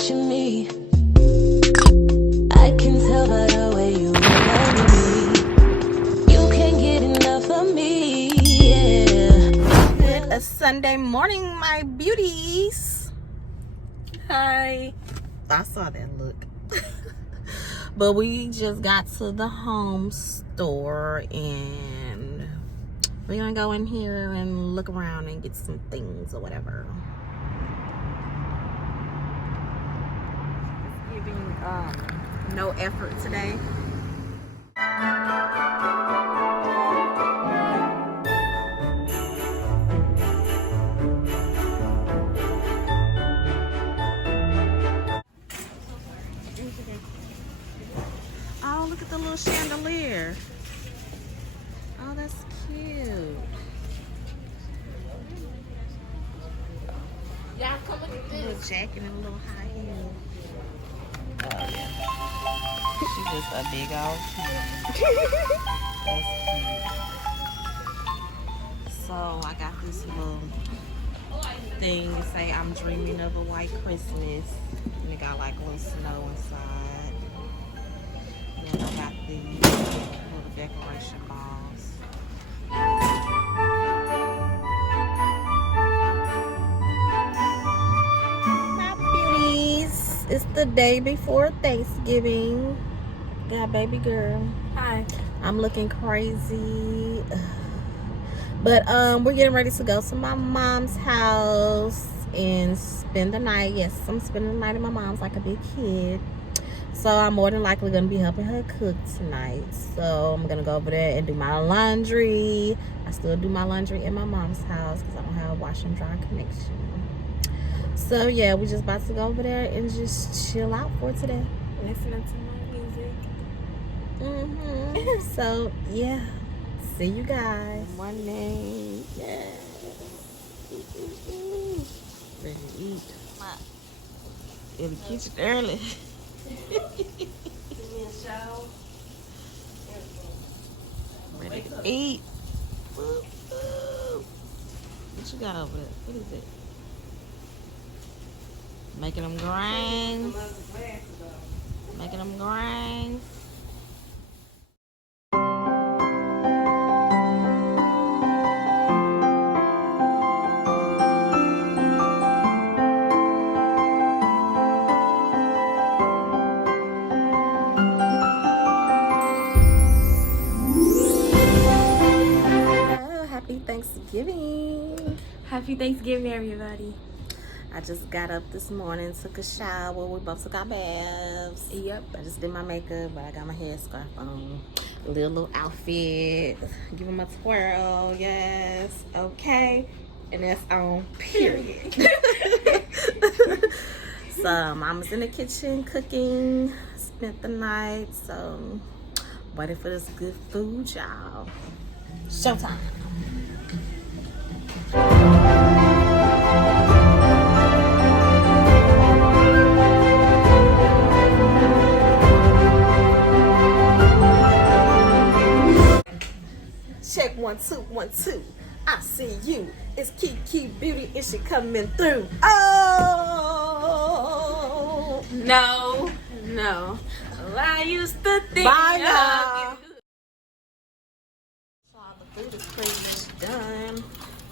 watching me. I can tell by the way you look at me. You can't get enough of me, yeah. Good a Sunday morning, my beauties. Hi. I saw that look. But we just got to the home store and we're gonna go in here and look around and get some things or whatever. It's giving no effort today. Oh, look at the little chandelier. Oh, that's cute. Yeah, come look at this. A little jacket and a little high heel. Oh, yeah. She's just a big old That's cute. So, I got this little thing to say I'm dreaming of a white Christmas. And it got like a little snow inside. And I got these little decoration balls. My beauties, it's the day before Thanksgiving. Got baby girl. Hi. I'm looking crazy. But we're getting ready to go to my mom's house and spend the night. Yes, I'm spending the night at my mom's like a big kid. So I'm more than likely going to be helping her cook tonight. So I'm going to go over there and do my laundry. I still do my laundry in my mom's house because I don't have a wash and dry connection. So yeah, we're just about to go over there and just chill out for today. Listening to my music. So yeah, see you guys. Morning. Yeah. Ready to eat. In the kitchen early. Ready to eat. What you got over there? What is it? Making them grains. Making them grains. Thanksgiving. Happy Thanksgiving, everybody. I just got up this morning, took a shower. We both took our baths. Yep. I just did my makeup, but I got my headscarf on. A little outfit. Give him a twirl. Yes. Okay. And that's on. Period. So, Mama's in the kitchen cooking. Spent the night. So, waiting for this good food, y'all. Showtime. Check 1 2 1 2. I see you. It's Kiki Beauty. Is she coming through? Oh No. Well, I used to think. Bye now. So all the food is pretty much done.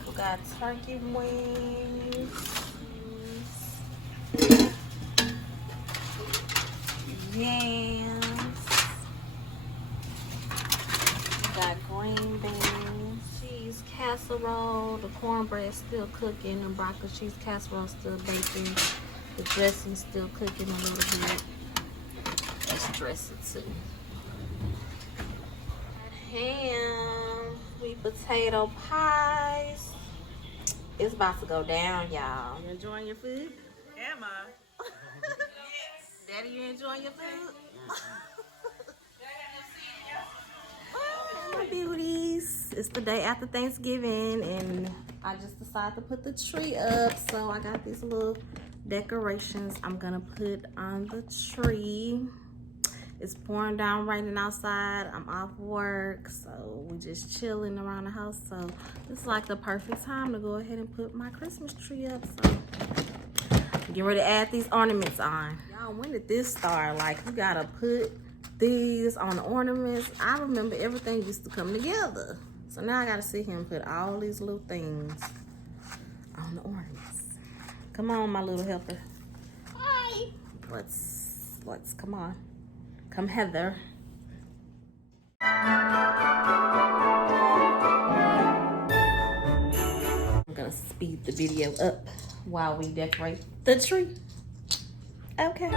We got turkey wings, yams, got green beans, cheese casserole, the cornbread still cooking, and broccoli cheese casserole still baking, the dressing still cooking a little bit. Let's dress it too. Ham, sweet potato pies. It's about to go down, y'all. You enjoying your food? Am I? Yes. Daddy, you enjoying your food? My beauties. It's the day after Thanksgiving and I just decided to put the tree up. So I got these little decorations I'm gonna put on the tree. It's pouring down raining outside. I'm off work, so we just chilling around the house. So this is like the perfect time to go ahead and put my Christmas tree up. So Get ready to add these ornaments on. Y'all, when did this start? Like, you gotta put these on the ornaments. I remember everything used to come together. So now I gotta sit here and put all these little things on the ornaments. Come on, my little helper. Hi. Let's come on. Come, Heather. I'm gonna speed the video up while we decorate the tree. Okay.